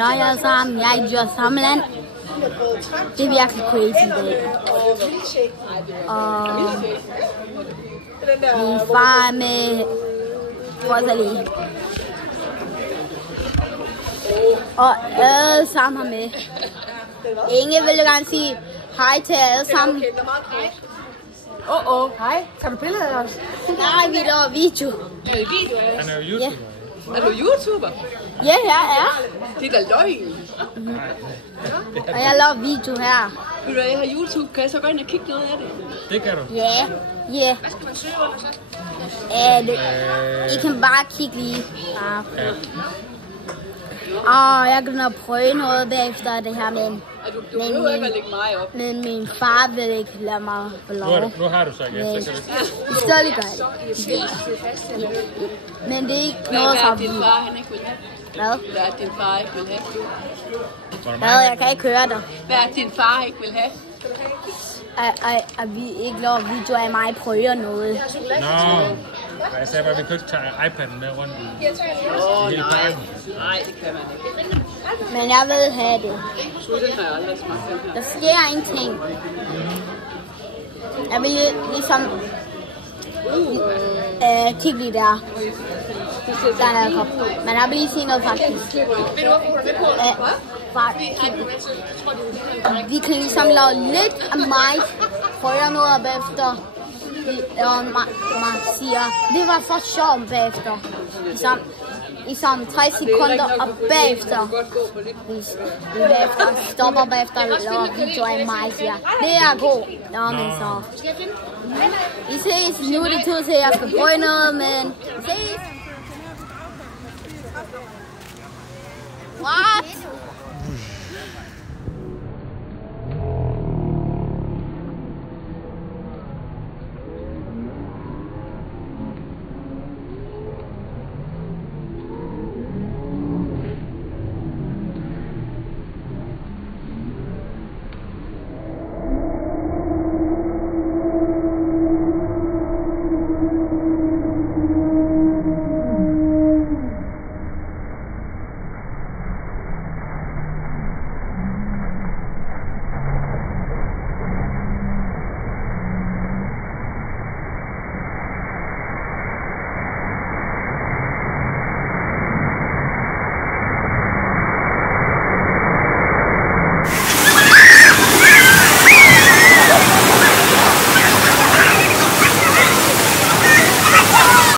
Hallo alle sammen, jeg er i Djurs Samland. Det er virkelig crazy i dag. Og min far er med. Rosalie. Og alle sammen er med. Inge vil jeg gerne sige hej til alle sammen. Hej. Tager du billeder af os? Nej, vi laver video. Er det video? Han er jo YouTuber. Er du YouTuber? Ja, jeg er. Det er da løgn. Og jeg laver video her. Vil du have, jeg har YouTube? Kan jeg så gå ind og kigge noget af det? Det kan du. Ja, ja. Hvad skal man søge under så? I kan bare kigge lige. Ja. Jeg kan nok prøve noget bagefter det her, men Du behøver ikke at lægge mig op. min far vil ikke lade mig få lov. Nu har du sagt ja, så kan Vi stadig gør det. Men det er ikke noget Hvad er for din far, han ikke vil have? Hvad? Hvad er din far ikke vil have? Hvad? Jeg kan ikke høre dig. Hvad er din far ikke vil have? At vi ikke laver videoer af mig prøver noget. Nå, jeg sagde bare, at vi kunne ikke tage iPad'en med rundt i hele parken. Nej, det kan man ikke. Men jeg vil have det. Den har jeg aldrig smagt, den her. Der sker ingenting. Jeg vil ligesom kigge lige der. Der er en kop. Men jeg vil lige sige noget faktisk. Vi kan ligesom lave lidt af mig. Prøve noget bagefter. Og man siger, det var for sjovt bagefter. Ligesom 3 sekunder og bagefter. Vi bagefter stopper bagefter og laver video af mig, siger, det er god. Nå, men så. Vi ses. Nu er det tid til, at jeg skal prøve noget, men vi ses. What?